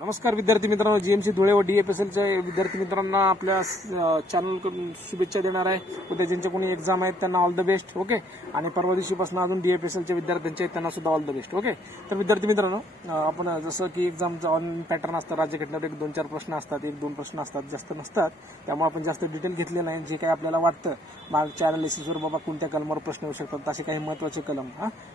नमस्कार विद्यार्थी मित्रांनो, जीएमसी धुळे व डीएफएसएलच्या विद्यार्थी मित्रांना आपल्या चॅनलकडून शुभेच्छा देणार आहे. उद्या ज्यांच्या कोणी एक्झाम आहेत त्यांना ऑल द बेस्ट. ओके. आणि परवा दिवशीपासून अजून डीएफएसएलच्या विद्यार्थ्यांचे त्यांना सुद्धा ऑल द बेस्ट. ओके. तर विद्यार्थी मित्रांनो, आपण जसं की एक्झामचं ऑन पॅटर्न असतं, राज्यघटनेवर 1-2-4 प्रश्न असतात, 1-2 प्रश्न असतात, जास्त नसतात. त्यामुळे आपण जास्त डिटेल घेतले नाही. जे काही आपल्याला वाटतं मागच्या अनालिसिसवर बाबा कोणत्या कलमावर प्रश्न येऊ शकतात असे काही महत्त्वाचे कलम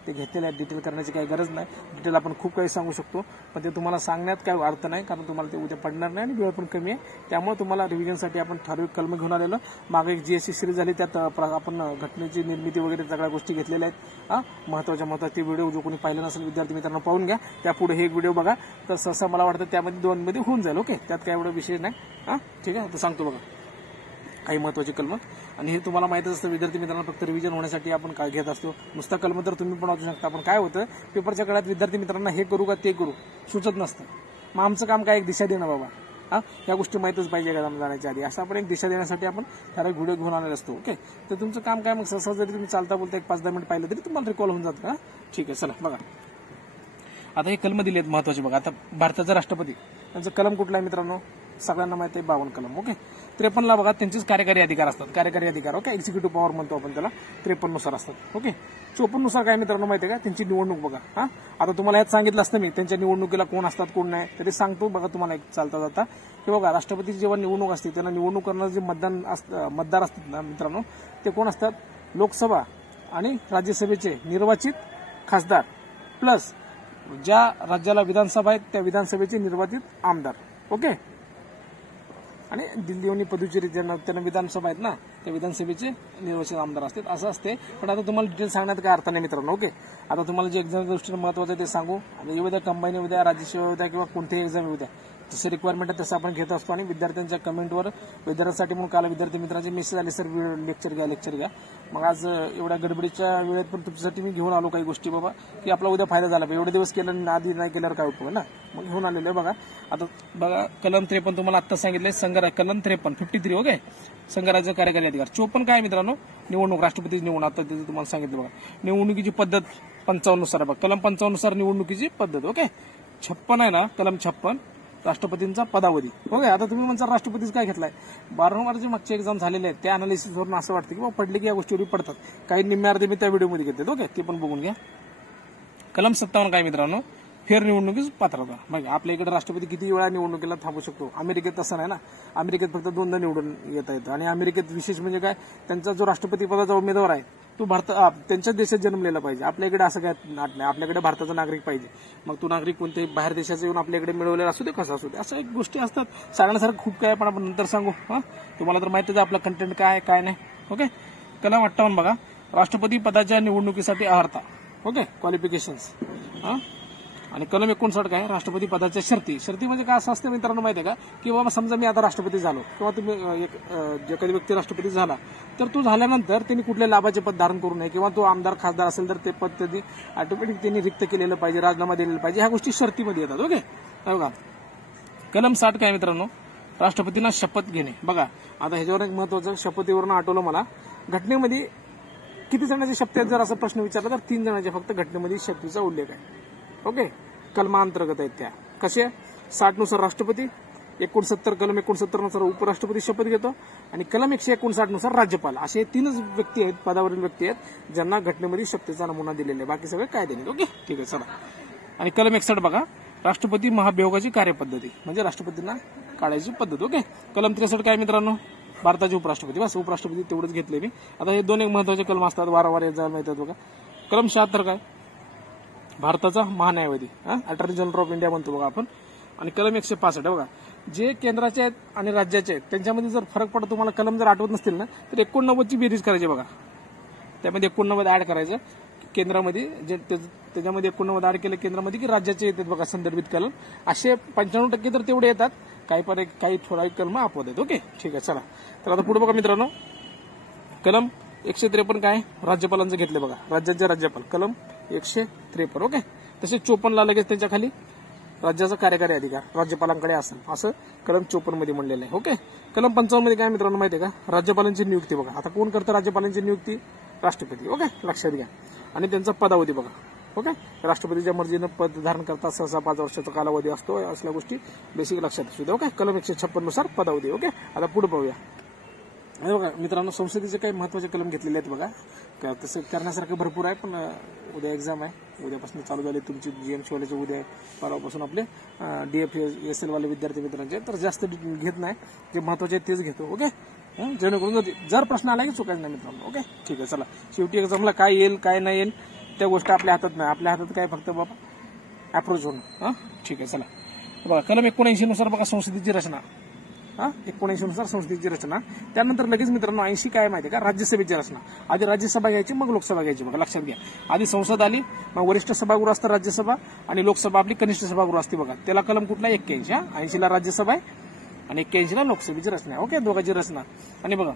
ते घेतलेले आहेत. डिटेल करण्याची काही गरज नाही. डिटेल आपण खूप काही सांगू शकतो, पण ते तुम्हाला सांगण्यात काही अर्थ नाही, कारण तुम्हाला ते उद्या पडणार नाही आणि वेळ पण कमी आहे. त्यामुळे तुम्हाला रिव्हिजनसाठी आपण ठराविक कलम घेऊन आलेलो. मागे एक जीएससी सिरीज झाली, त्यात आपण घटनेची निर्मिती वगैरे सगळ्या गोष्टी घेतलेल्या आहेत. महत्त्वाचे व्हिडिओ जो कोणी पाहिलं नसेल विद्यार्थी मित्रांनो पाहून घ्या. त्यापुढे हे एक व्हिडिओ बघा, तर सहसा मला वाटतं त्यामध्ये 2 मध्ये होऊन जाईल. ओके. त्यात काय एवढा विषय नाही. ठीक आहे. तर सांगतो बघा काही महत्त्वाचे कलम, आणि हे तुम्हाला माहितच असतं विद्यार्थी मित्रांनो. फक्त रिव्हिजन होण्यासाठी आपण काय घेत असतो. नुसता कलम तर तुम्ही पण वाचू शकता, पण काय होतं पेपरच्या काळात विद्यार्थी मित्रांना हे करू का ते करू सुचत नसतं. मग आमचं काम काय, एक दिशा देणं बाबा. या गोष्टी माहितच पाहिजे का जाण्याच्या आधी. असं आपण एक दिशा देण्यासाठी आपण ठराविक व्हिडिओ घेऊन आलेला असतो. ओके. तर तुमचं काम काय, मग सहसा जरी तुम्ही चालता बोलता 1-5-10 मिनिट पाहिलं तरी तुम्हाला रिकॉल होऊन जातं. ठीक आहे. चला बघा, आता हे कलम दिले आहेत महत्वाचे. बघा, आता भारताचा राष्ट्रपती त्यांचं कलम कुठलं आहे मित्रांनो, सगळ्यांना माहिती आहे 52 कलम. ओके. 53 बघा त्यांचेच कार्यकारी अधिकार असतात. कार्यकारी अधिकार ओके, एक्झिक्युटिव्ह पॉवर म्हणतो आपण त्याला, 53 नुसार असतात. ओके. 54 नुसार काय मित्रांनो माहिती आहे का, त्यांची निवडणूक बघा. आता तुम्हाला यात सांगितलं असतं मी त्यांच्या निवडणुकीला कोण असतात कोण नाही, तरी सांगतो बघा तुम्हाला एक चालता जाता की बघा, राष्ट्रपतीची जेव्हा निवडणूक असते त्यांना निवडणूक करणारे जे मतदार असतात ना मित्रांनो, ते कोण असतात, लोकसभा आणि राज्यसभेचे निर्वाचित खासदार प्लस ज्या राज्याला विधानसभा आहेत त्या विधानसभेचे निर्वाचित आमदार. ओके. आणि दिल्ली आणि पुदुचेरी त्यांना विधानसभा आहेत ना, त्या विधानसभेचे निर्वाचित आमदार असतात. असं असते. पण आता तुम्हाला डिटेल सांगण्यात काय अर्थ नाही मित्रांनो. ओके. आता तुम्हाला जे एक्झाम दृष्टीने महत्वाचं आहे ते सांगू. आणि येऊ द्या, कंबाईन येऊ द्या, राज्यसेवा येऊ द्या किंवा कोणतेही एक्झाम येऊ द्या, जसं रिक्वायरमेंट आहे तसं आपण घेत असतो. आणि विद्यार्थ्यांच्या कमेंटवर विद्यार्थ्यांसाठी म्हणून काल विद्यार्थी मित्रांचे मेसेज आले, सर लेक्चर घ्या. मग आज एवढ्या गडबडीच्या वेळेत पण तुमच्यासाठी मी घेऊन आलो काही गोष्टी बाबा, की आपला उद्या फायदा झाला. एवढे दिवस केलं आणि आधी नाही केल्यावर काय उपयोग ना, मग घेऊन आलेलं बघा. आता बघा, कलम 53 तुम्हाला आत्ता सांगितलंय, कलम 53 ओके, संघराज्य कार्यकारी अधिकार. 54 काय मित्रांनो, निवडणूक, राष्ट्रपतीची निवडणूक. आता तिथे तुम्हाला सांगितलं बघा, निवडणुकीची पद्धत 55 नुसार बघा, कलम 55 नुसार निवडणुकीची पद्धत. ओके. 56 आहे ना, कलम 56 राष्ट्रपतींचा पदावधी. ओके. आता तुम्ही म्हणता राष्ट्रपतीच काय घेतलाय, वारंवार जे मागचे एक्झाम झालेले आहेत त्या अनालिसिसवरून असं वाटतं की पडले की या गोष्टी पडतात. काही निम्म्या अर्धे मी त्या व्हिडिओमध्ये घेतले. ओके. ते पण बघून घ्या. कलम 57 काय मित्रांनो, फेर निवडणुकीच पात्रता. मग आपल्या इकडे राष्ट्रपती किती वेळा निवडणुकीला थांबू शकतो. अमेरिकेत तसं नाही ना, अमेरिकेत फक्त 2दा निवडून येता येतं. आणि अमेरिकेत विशेष म्हणजे काय, त्यांचा जो राष्ट्रपती पदाचा उमेदवार आहे तो त्यांच्याच देशात जन्मलेला पाहिजे. आपल्या इकडे असं काय नाट नाही. आपल्याकडे भारताचा नागरिक पाहिजे. मग तो नागरिक कोणत्याही बाहेर देशाचा येऊन आपल्याकडे मिळवलेला असू दे, कसा असू दे. असं एक गोष्टी असतात. सांगण्यासारखं खूप काय, पण आपण नंतर सांगू. तुम्हाला तर माहितीच आहे आपलं कंटेंट काय आहे काय नाही. ओके. कलम 58 बघा, राष्ट्रपती पदाच्या निवडणुकीसाठी अर्हता. Okay, qualifications. आणि कलम 59 काय, राष्ट्रपती पदाच्या शर्ती म्हणजे काय असं असतं मित्रांनो माहिती आहे का, की बाबा समजा मी आता राष्ट्रपती झालो किंवा तुम्ही एखादी व्यक्ती राष्ट्रपती झाला, तर तो झाल्यानंतर त्यांनी कुठल्या लाभाचे पद धारण करू नये, किंवा तो आमदार खासदार असेल तर ते पद त्यांनी ऑटोमॅटिक त्यांनी रिक्त केलेलं पाहिजे, राजीनामा दिलेला पाहिजे. ह्या गोष्टी शर्तीमध्ये येतात. ओके. बघा, कलम 60 काय मित्रांनो, राष्ट्रपतींना शपथ घेणे. बघा, आता ह्याच्यावर एक महत्वाचं, शपथीवरून आठवलं मला, घटनेमध्ये किती जणांचे शपथ आहेत जर असा प्रश्न विचारला तर 3 जणांचे फक्त घटनेमध्ये शपथीचा उल्लेख आहे. ओके. कलमांतर्गत आहेत त्या. कसे, 60 नुसार राष्ट्रपती, 69 कलम 69 नुसार उपराष्ट्रपती शपथ घेतो, आणि कलम 159 नुसार राज्यपाल. असे 3च व्यक्ती आहेत, पदावरील व्यक्ती आहेत ज्यांना घटनेमध्ये शपथेचा नमुना दिलेला आहे. बाकी सगळे कायद्याने. ओके. ठीक आहे. चला. आणि कलम 61 बघा, राष्ट्रपती महाभियोगाची कार्यपद्धती, म्हणजे राष्ट्रपतींना काढायची पद्धत. ओके. कलम 63 काय मित्रांनो, भारताचे उपराष्ट्रपती. बस उपराष्ट्रपती तेवढंच घेतले मी. आता हे 2 एक महत्वाचे कलम असतात, वारंवार एक्झाम येतात बघा. कलम 76 काय, भारताचा महान्यायवादी, अटॉर्नी जनरल ऑफ इंडिया म्हणतो बघा आपण. आणि कलम 165 बघा, जे केंद्राचे आहेत आणि राज्याचे आहेत त्यांच्यामध्ये जर फरक पडतो, तुम्हाला कलम जर आठवत नसतील ना, तर 89 ची बेरीज करायची बघा. त्यामध्ये 89 ऍड करायचं केंद्रामध्ये, जे त्याच्यामध्ये 89 ऍड केलं केंद्रामध्ये की राज्याचे येतात बघा संदर्भित कलम. असे 95% तर तेवढे येतात, काही ठराविक कलम अपवाद आहेत. ओके. ठीक आहे. चला. तर आता पुढे बघा मित्रांनो, कलम 153 काय, राज्यपालांचं घेतले बघा, राज्याचे राज्यपाल, कलम 153. ओके. तसे 54 लगेच त्याच्या खाली राज्याचा कार्यकारी अधिकार राज्यपालांकडे असेल, असं कलम 54 मध्ये म्हणलेलं आहे. ओके. कलम 55 मध्ये काय मित्रांनो माहिती आहे का, राज्यपालांची नियुक्ती बघा. आता कोण करतं राज्यपालांची नियुक्ती, राष्ट्रपती. ओके. लक्षात घ्या. आणि त्यांचा पदावधी बघा, ओके. राष्ट्रपतीच्या मर्जीनं पद धारण करता सहसा 5 वर्षाचा कालावधी असतो. असल्या गोष्टी बेसिक लक्षात असू द्या. ओके. कलम 156 नुसार पदावधी. ओके. आता पुढे पाहूया. बघा मित्रांनो, संसदेचे काही महत्वाचे कलम घेतलेले आहेत बघा. तसं करण्यासारखं भरपूर आहे, पण उद्या एक्झाम आहे. उद्यापासून चालू झाली तुमची जीएमसी वाल्याचे. उद्या परवापासून आपले DFSL वाले विद्यार्थी मित्रांचे. तर जास्त घेत नाही, जे महत्वाचे आहेत तेच घेतो. ओके. जेणेकरून जर प्रश्न आला की चुकायचं नाही मित्रांनो. ओके. ठीक आहे. चला, शेवटी एक्झामला काय येईल काय नाही येईल त्या गोष्टी आपल्या हातात नाही. आपल्या हातात काय फक्त बाबा अप्रोच होणं. ठीक आहे. चला बघा, कलम 79 नुसार बघा संसदेची रचना. 79 नुसार संसदेची रचना. त्यानंतर लगेच मित्रांनो 80 काय माहिती का, राज्यसभेची रचना. आधी राज्यसभा घ्यायची, मग लोकसभा घ्यायची. बघा लक्षात घ्या, आधी संसद आली, मग वरिष्ठ सभागृह असतं राज्यसभा, आणि लोकसभा आपली कनिष्ठ सभागृह असते. बघा त्याला कलम कुठला 81. 80 ला राज्यसभा आहे आणि 81 ला लोकसभेची रचना आहे. ओके. दोघांची रचना. आणि बघा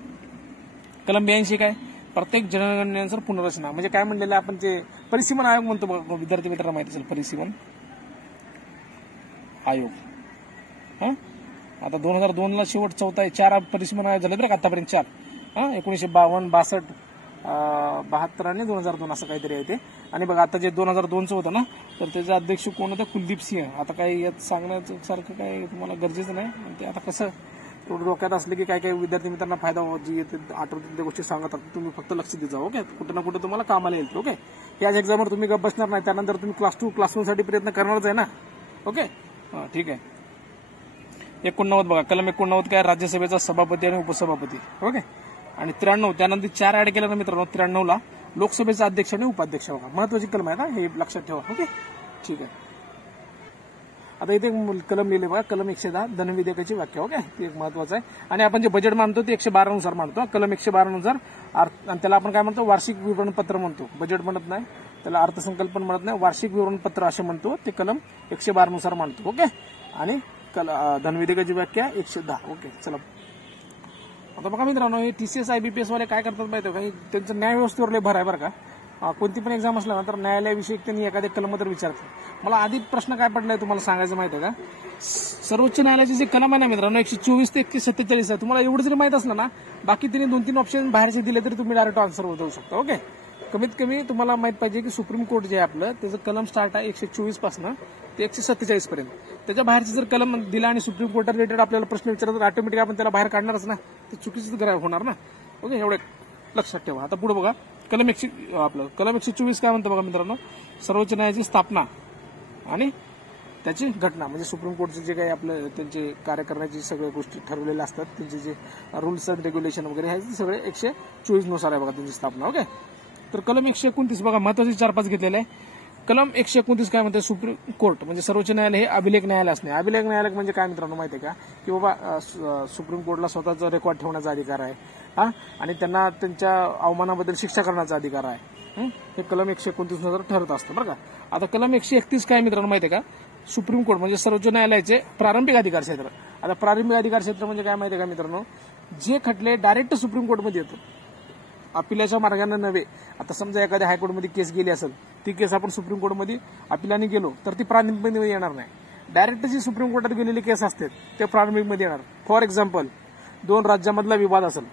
कलम 82 काय, प्रत्येक जनगणनेनुसार पुनर्रचना. म्हणजे काय म्हणलेलं आपण ते परिसीमन आयोग म्हणतो बघा, विद्यार्थी मित्रांना माहिती असेल परिसीमन आयोग. आता 2002 शेवट चौथा आहे. 4 परिसीमन आयोग झाले बरं का आतापर्यंत. 4 1952, 62, 72 आणि 2002 असं काहीतरी आहे ते. आणि बघा आता जे 2002चं होतं ना, तर त्याचे अध्यक्ष कोण होते, कुलदीप सिंह. आता काही यात सांगण्याचं सारखं काय तुम्हाला गरजेचं नाही. ते आता कसं थोडं डोक्यात असलं की काय काय विद्यार्थी मित्रांना फायदा जी येते आठवते त्या गोष्टी सांगतात. तुम्ही फक्त लक्ष देत जा. ओके. कुठं ना कुठं तुम्हाला कामाला येईल. ओके. याच एक्झामवर तुम्ही गप बसणार नाही. त्यानंतर तुम्ही क्लास 2 क्लास 1 साठी प्रयत्न करणारच आहे ना. ओके. ठीक आहे. 89 बघा, कलम 89 काय, राज्यसभेचा सभापती आणि उपसभापती. ओके. आणि 93 त्यानंतर 4 ऍड केलं ना मित्रांनो. 93 ला लोकसभेचा अध्यक्ष आणि उपाध्यक्ष. बघा महत्वाची कलम आहे ना, हे लक्षात ठेवा. ओके. ठीक आहे. आता इथे कलम लिहिले बघा, कलम 110 धनविधेयकाची व्याख्या. ओके. ते एक महत्वाचं आहे. आणि आपण जे बजेट मानतो ते 112 नुसार मानतो. कलम 112 नुसार, आणि त्याला आपण काय म्हणतो, वार्षिक विवरणपत्र म्हणतो. बजेट म्हणत नाही त्याला, अर्थसंकल्पन म्हणत नाही, वार्षिक विवरणपत्र असं म्हणतो. ते कलम 112 नुसार मानतो. ओके. आणि धनविधेयकाची व्याख्या 110. ओके. चला आता बघा मित्रांनो, हे TCS IBPS वाले काय करतात माहिती आहे का, त्यांचं न्याय व्यवस्थेवर लय भर आहे बरं का. कोणती पण एक्झाम असला ना तर न्यायालयाविषयी त्यांनी एखाद्या कलम तर विचारतात. मला आधी प्रश्न काय पडलाय तुम्हाला सांगायचं माहिती आहे का, सर्वोच्च न्यायालयाचे जे कलम आहे ना मित्रांनो 124 ते 147 आहे. तुम्हाला एवढं जरी माहित असलं ना, बाकी तिने 2-3 ऑप्शन बाहेरचे दिले तरी तुम्ही डायरेक्ट आन्सर देऊ शकता. ओके. कमीत कमी तुम्हाला माहित पाहिजे की सुप्रीम कोर्ट जे आहे आपलं, त्याचं कलम स्टार्ट आहे 124 पासून ते 147 पर्यंत. त्याच्या बाहेरचे जर कलम दिला आणि सुप्रीम कोर्टा रिलेटेड आपल्याला प्रश्न विचारला तर ऑटोमॅटिक आपण त्याला बाहेर काढणारच ना. ते चुकीचं होणार ना. ओके. एवढं लक्षात ठेवा. आता पुढे बघा, कलम 124 काय म्हणतं बघा मित्रांनो, सर्वोच्च न्यायालयाची स्थापना आणि त्याची घटना. म्हणजे सुप्रीम कोर्टचे जे काही आपलं त्यांचे कार्य करण्याची सगळ्या गोष्टी ठरवलेल्या असतात, त्यांचे जे रूल्स अँड रेग्युलेशन वगैरे हे सगळे 124 नुसार आहे बघा त्यांची स्थापना. ओके. तर कलम 129 बघा महत्वाचे 4-5 घेतलेले आहे. कलम 129 काय म्हणते, सुप्रीम कोर्ट म्हणजे सर्वोच्च न्यायालय हे अभिलेख न्यायालय असणे. अभिलेख न्यायालय म्हणजे काय मित्रांनो माहिती आहे का, की बाबा सुप्रीम कोर्टला स्वतःचा रेकॉर्ड ठेवण्याचा अधिकार आहे. आणि त्यांना त्यांच्या अवमानाबद्दल शिक्षा करण्याचा अधिकार आहे. हे कलम 129 नुसार ठरत असतं बरं का. आता कलम 131 काय मित्रांनो माहिती आहे का, सुप्रीम कोर्ट म्हणजे सर्वोच्च न्यायालयाचे प्रारंभिक अधिकार क्षेत्र. आता प्रारंभिक अधिकार क्षेत्र म्हणजे काय माहिती आहे का मित्रांनो, जे खटले डायरेक्ट सुप्रीम कोर्टमध्ये येतात, अपिलाच्या मार्गाने नव्हे. आता समजा एखाद्या हायकोर्टमध्ये केस गेली असेल, ती केस आपण सुप्रीम कोर्टमध्ये अपिलाने गेलो तर ती प्रारंभिकमध्ये येणार नाही. डायरेक्ट जी सुप्रीम कोर्टात गेलेली केस असते ते प्रारंभिकमध्ये येणार. फॉर एक्झाम्पल 2 राज्यामधला विवाद असेल,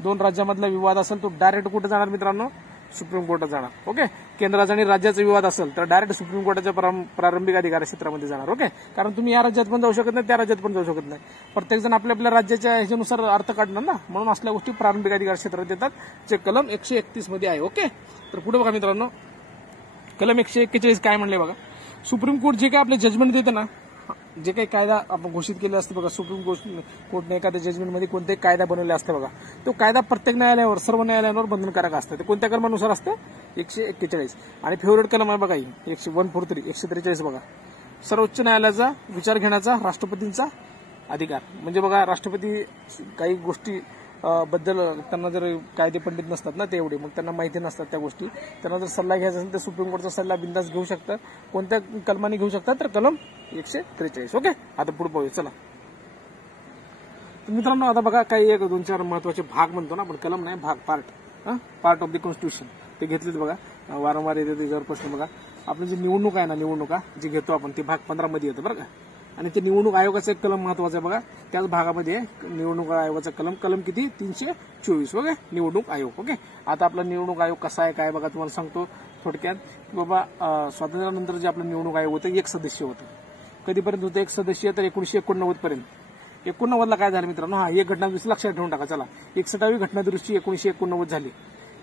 2 राज्यामधला विवाद असेल, तो डायरेक्ट कुठे जाणार मित्रांनो, सुप्रीम कोर्टात जाणार. ओके. केंद्राचा आणि राज्याचा विवाद असेल तर डायरेक्ट सुप्रीम कोर्टाच्या प्रारंभिक अधिकार क्षेत्रामध्ये जाणार. ओके. कारण तुम्ही या राज्यात पण जाऊ शकत नाही, त्या राज्यात पण जाऊ शकत नाही. प्रत्येक जण आपल्या आपल्या राज्याच्या ह्याच्यानुसार अर्थ काढणार ना, म्हणून असल्या गोष्टी प्रारंभिक अधिकार क्षेत्रात येतात, जे कलम 131 मध्ये आहे. ओके. तर पुढे बघा मित्रांनो, कलम 141 काय म्हणले बघा, सुप्रीम कोर्ट जे काही आपले जजमेंट देतं ना, जे काही कायदा आपण घोषित केले असते बघा, सुप्रीम कोर्टने एखाद्या जजमेंटमध्ये कोणतेही कायदा बनवले असते बघा, तो कायदा प्रत्येक न्यायालयावर सर्व न्यायालयांवर बंधनकारक असतं. ते कोणत्या कलमानुसार असतं, 141. आणि फेवरेट कलम आहे बघा ही 143 143 बघा, सर्वोच्च न्यायालयाचा विचार घेण्याचा राष्ट्रपतींचा अधिकार. म्हणजे बघा राष्ट्रपती काही गोष्टी बद्दल त्यांना जर कायदे पंडित नसतात ना तेवढे, मग त्यांना माहिती नसतात त्या गोष्टी, त्यांना जर सल्ला घ्यायचा असेल तर सुप्रीम कोर्टचा सल्ला बिंदास घेऊ शकतात. कोणत्या कलमाने घेऊ शकतात तर कलम 143. ओके. आता पुढे पाहूया. चला मित्रांनो, आता बघा काही 1-2-4 महत्वाचे भाग म्हणतो ना आपण, कलम नाही भाग, पार्ट ऑफ द कॉन्स्टिट्यूशन ते घेतलेत बघा. वारंवार येते त्याच्यावर प्रश्न बघा. आपण जी निवडणूक आहे ना, निवडणुका जी घेतो आपण ते भाग 15 मध्ये येतं बरं का. आणि ते निवडणूक आयोगाचा एक कलम महत्वाचा आहे बघा, त्याच भागामध्ये निवडणूक आयोगाचा कलम किती 324. ओके. निवडणूक आयोग. ओके. आता आपला निवडणूक आयोग कसा आहे काय बघा तुम्हाला सांगतो. थोडक्यात की बाबा स्वातंत्र्यानंतर जे आपलं निवडणूक आयोग होतं एक सदस्य होतं. कधीपर्यंत होतं एक सदस्य? तर 1989 पर्यंत. 89ला काय झालं मित्रांनो, हा एक घटना दुरुस्ती लक्षात ठेवून टाका. चला, 61वी घटना दुरुस्ती 1989 झाली.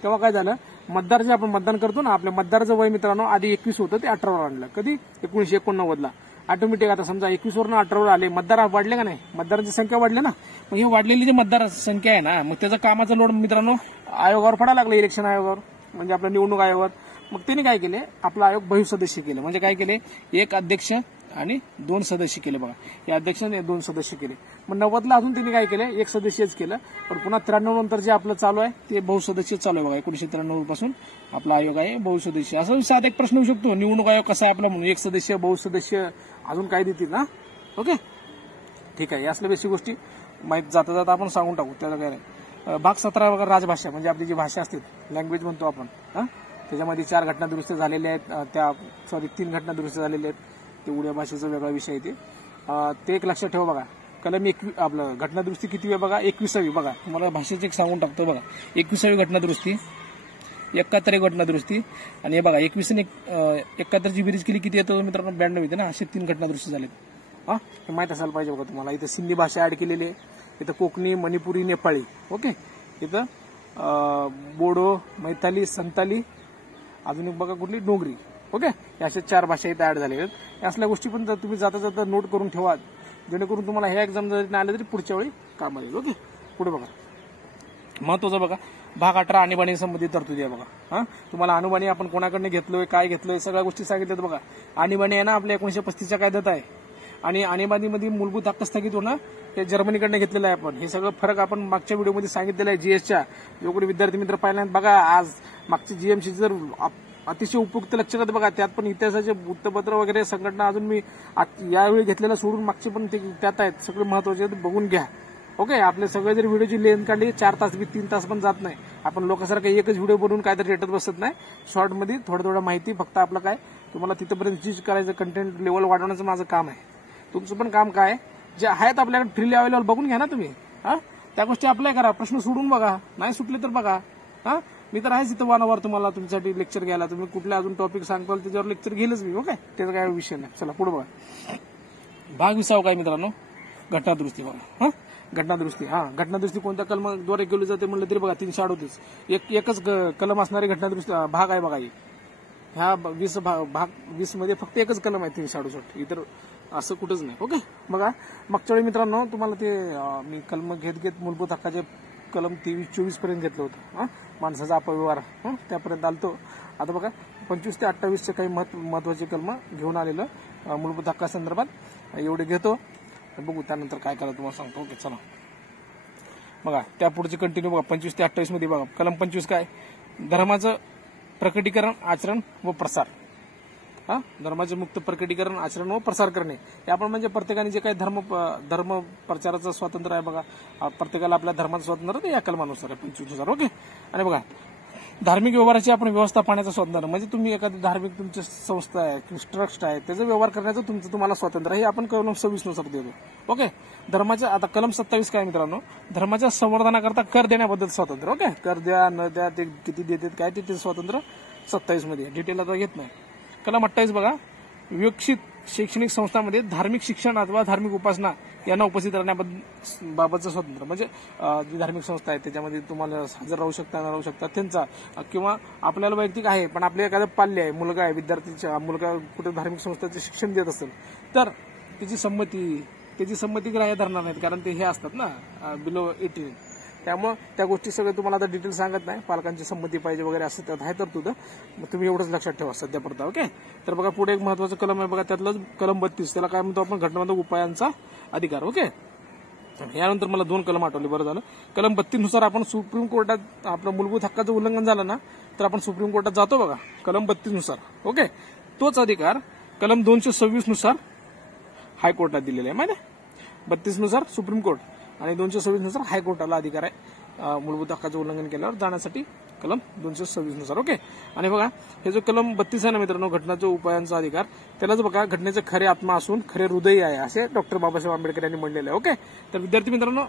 तेव्हा काय झालं, मतदार जे आपण मतदान करतो ना, आपल्या मतदाराचं वय मित्रांनो आधी 21 होतं, ते 18वर आणलं. कधी? 1989ला. ऑटोमॅटिक आता समजा 21वरून 18वर आले, मतदार वाढले का नाही, मतदारांची संख्या वाढली ना. मग ही वाढलेली जी मतदार संख्या आहे ना, मग त्याचा कामाचा लोड मित्रांनो आयोगावर पडायला लागला, इलेक्शन आयोगावर, म्हणजे आपल्या निवडणूक आयोगावर. मग त्यांनी काय केले, आपला आयोग बहुसदस्य केले. म्हणजे काय केले, एक अध्यक्ष आणि 2 सदस्य केले. बघा, हे अध्यक्ष आणि 2 सदस्य केले. मग 90ला अजून त्यांनी काय केलं, एक सदस्यच केलं. पण पुन्हा 93 नंतर जे आपलं चालू आहे ते बहुसदस्य चालू आहे. बघा, 1993 पासून आपला आयोग आहे बहुसदस्य. असं साधा एक प्रश्न होऊ शकतो, निवडणूक आयोग कसा आहे आपला म्हणून, एक सदस्य, बहुसदस्य, अजून काय देतील ना. ओके, ठीक आहे. असल्या बेसिक गोष्टी माहित जाता जाता आपण सांगून टाकू, त्याला काय नाही. भाग 17 बघा, राजभाषा, म्हणजे आपली जी भाषा असते, लँग्वेज म्हणतो आपण. त्याच्यामध्ये 4 घटना दुरुस्ती झालेल्या आहेत, 3 घटना दुरुस्ती झालेल्या आहेत. ते उड्या भाषेचा वेगळा विषय आहे ते एक लक्षात ठेवा. बघा, कलम 21 आपलं घटना दुरुस्ती किती आहे बघा, 21वी. बघा, तुम्हाला भाषेचं एक सांगून टाकतो. बघा, 21वी घटना दुरुस्ती, 71 घटना दुरुस्ती, आणि हे बघा 21 आणि 71ची बेरीज केली किती येतं मित्रांनो, 92 येते ना. असे 3 घटना दुरुस्ती झालेत. हे माहित असायला पाहिजे बघा तुम्हाला. इथं सिंधी भाषा ऍड केलेली आहे, इथं कोकणी, मणिपुरी, नेपाळी. ओके, इथं बोडो, मैताली, संताली, अजून एक बघा कुठली, डोंगरी. ओके, अशा 4 भाषा इथं ऍड झालेल्या आहेत. असल्या गोष्टी पण तुम्ही जाता जाता नोट करून ठेवा, जेणेकरून तुम्हाला हे एक्झाम जरी नाही आले तरी पुढच्या वेळी काम येईल. ओके, पुढे बघा, महत्वाचं बघा, भाग 18 आणीबाणी संबंधित तरतुदी आहे. बघा, तुम्हाला आणीबाणी आपण कोणाकडनं घेतलोय, काय घेतलोय, सगळ्या गोष्टी सांगितल्यात. बघा, आणीबाणी आहे ना आपल्या 1935च्या कायद्यात आहे, आणि आणीबाणीमध्ये मूलभूत हक्क स्थगित होणं ते जर्मनीकडनं घेतलेलं आहे आपण. हे सगळं फरक आपण मागच्या व्हिडिओमध्ये सांगितलेलं आहे जीएसच्या. जो कोणी विद्यार्थी मित्र पाहिल्यानंतर बघा, आज मागची जीएमसी जर अतिशय उपयुक्त लक्षात बघा, त्यात पण इतिहासाचे वृत्तपत्र वगैरे संघटना अजून मी यावेळी घेतलेलं सोडून मागचे पण ते त्यात आहेत, सगळे महत्वाचे बघून घ्या. ओके, आपले सगळे जर व्हिडिओची लेंथ काढली 4 तास 3 तास पण जात नाही. आपण लोकांसारखं एकच व्हिडिओ बनवून काहीतरी रेटत बसत नाही. शॉर्टमध्ये थोडं माहिती, फक्त आपलं काय तुम्हाला तिथपर्यंत चीज करायचं, कंटेंट लेवल वाढवण्याचं माझं काम आहे. तुमचं पण काम काय, जे आहेत आपल्याकडे फ्रीली अवेलेबल बघून घ्या ना तुम्ही. त्या गोष्टी अप्लाय करा, प्रश्न सोडून बघा, नाही सुटले तर बघा. मी तर आहेच इथं वारंवार तुम्हाला तुमच्यासाठी लेक्चर घ्यायला. तुम्ही कुठल्या अजून टॉपिक सांगताल त्याच्यावर लेक्चर घेईलच मी. ओके, त्याचा काय विषय नाही. चला पुढे बघा, भाग 20 काय मित्रांनो, घटना दुरुस्ती. बघा, घटना दुरुस्ती. घटना दुरुस्ती कोणत्या कलमाद्वारे केली जाते म्हणलं तरी बघा 338 एकच कलम असणारी घटना दुरुस्ती भाग आहे. बघा, ह्या 20 भाग 20 मध्ये फक्त एकच कलम आहे 368, इतर असं कुठंच नाही. ओके, बघा, मागच्या वेळी मित्रांनो तुम्हाला ते मी कलम घेत मूलभूत हक्काचे कलम 23-24 पर्यंत घेतलं होतं. माणसाचा अपव्यवहार त्यापर्यंत आलतो. आता बघा 25 ते 28चे काही महत्वाचे कलम घेऊन आलेलं मूलभूत हक्कासंदर्भात एवढे घेतो, बघू त्यानंतर काय करायचं तुम्हाला सांगतो. ओके, चला बघा, त्या पुढचे कंटिन्यू बघा. 25 ते 28 मध्ये बघा, कलम 25 काय, धर्माचं प्रकटीकरण, आचरण व प्रसार. धर्माचे मुक्त प्रकटीकरण, आचरण व प्रसार करणे. हे आपण म्हणजे प्रत्येकाने जे काही धर्म प्रचाराचं स्वातंत्र्य आहे बघा, प्रत्येकाला आपल्या धर्माचं स्वातंत्र्य ते या कलमानुसार आहे 25नुसार. ओके, आणि बघा धार्मिक व्यवहाराची आपण व्यवस्था पाहण्याचं स्वातंत्र्य, म्हणजे तुम्ही एखादी धार्मिक तुमची संस्था आहे, ट्रस्ट आहे, त्याचा व्यवहार करण्याचं तुम्हाला स्वातंत्र्य हे आपण कलम 26 नुसार देतो. ओके, धर्माच्या आता कलम 27 काय मित्रांनो, धर्माच्या संवर्धनाकरता कर देण्याबद्दल स्वातंत्र्य. ओके, कर द्या न द्या, ते किती देतात काय ते स्वातंत्र्य 27 मध्ये, डिटेल आता घेत नाही. कलम 28 बघा, विकसित शैक्षणिक संस्थांमध्ये धार्मिक शिक्षण अथवा धार्मिक उपासना यांना उपस्थित राहण्याबाबतचं स्वातंत्र्य, म्हणजे जी धार्मिक संस्था आहे त्याच्यामध्ये तुम्हाला हजर राहू शकता, न राहू शकता त्यांचा, किंवा आपल्याला वैयक्तिक आहे पण आपल्या एखादं पाल्य आहे, मुलगा आहे, विद्यार्थीचा मुलगा कुठे धार्मिक संस्थेचे शिक्षण देत असेल तर त्याची संमती ग्राह्य धरणार नाहीत, कारण ते हे असतात ना बिलो 18. त्यामुळे त्या गोष्टी सगळ्या तुम्हाला आता डिटेल सांगत नाही, पालकांची संमती पाहिजे वगैरे असं त्यात आहे तरतूद. मग तुम्ही एवढंच लक्षात ठेवा सध्या पडता. ओके, तर बघा पुढे एक महत्वाचं कलम आहे बघा, त्यातलं कलम 32, त्याला काय म्हणतो आपण, घटनात्मक उपायांचा अधिकार. ओके, यानंतर मला 2 कलम आठवले, बरं झालं. कलम 32 नुसार आपण सुप्रीम कोर्टात आपलं मूलभूत हक्काचं उल्लंघन झालं ना तर आपण सुप्रीम कोर्टात जातो बघा, कलम 32 नुसार. ओके, तोच अधिकार कलम 226 नुसार हायकोर्टात दिलेला आहे. माहिती 32 नुसार सुप्रीम कोर्ट आणि 226 नुसार हायकोर्टाला अधिकार आहे मूलभूत हक्काचं उल्लंघन केल्यावर जाण्यासाठी, कलम 226 नुसार. ओके, आणि बघा हे जो कलम 32 आहे ना मित्रांनो, घटनाच्या उपायांचा अधिकार, त्यालाच बघा घटनेचे खरे आत्मा असून खरे हृदय आहे असे डॉक्टर बाबासाहेब आंबेडकर यांनी म्हणलेलं आहे. ओके, तर विद्यार्थी मित्रांनो,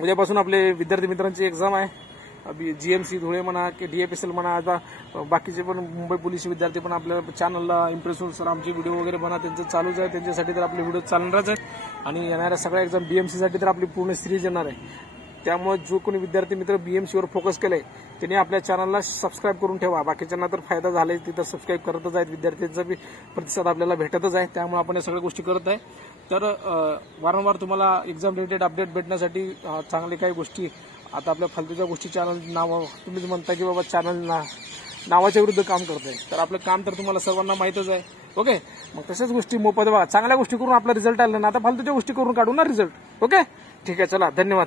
उद्यापासून आपले विद्यार्थी मित्रांची एक्झाम आहे जीएमसी धुळे म्हणा की डीएफएसएल म्हणा, आता बाकीचे पण मुंबई पोलीस विद्यार्थी पण आपल्या चॅनलला इम्प्रेस होऊन सर आमचे व्हिडिओ वगैरे बनवा, त्यांचं चालूच आहे, त्यांच्यासाठी तर आपले व्हिडिओ चालणारच आहे आणि येणाऱ्या सगळ्या एक्झाम बीएमसीसाठी तर आपली पूर्ण सिरीज येणार आहे. त्यामुळे जो कोणी विद्यार्थी मित्र बीएमसीवर फोकस केलाय त्यांनी आपल्या चॅनलला सबस्क्राईब करून ठेवा. बाकीच्यांना तर फायदा झालाय, तिथं सबस्क्राईब करतच आहेत, विद्यार्थ्यांचा बी प्रतिसाद आपल्याला भेटतच आहे. त्यामुळे आपण या सगळ्या गोष्टी करत आहे. तर वारंवार तुम्हाला एक्झाम रिलेटेड अपडेट भेटण्यासाठी चांगले काही गोष्टी, आता आपल्या फालतूच्या गोष्टी चॅनल नाव तुम्हीच म्हणता की बाबा चॅनल नावाच्या विरुद्ध काम करतंय, तर आपलं काम तर तुम्हाला सर्वांना माहितच आहे. ओके, मग तशाच गोष्टी मोफत बघा, चांगल्या गोष्टी करून आपला रिझल्ट आला ना, आता फालतूच्या गोष्टी करून काढू ना रिझल्ट. ओके, ठीक आहे, चला, धन्यवाद.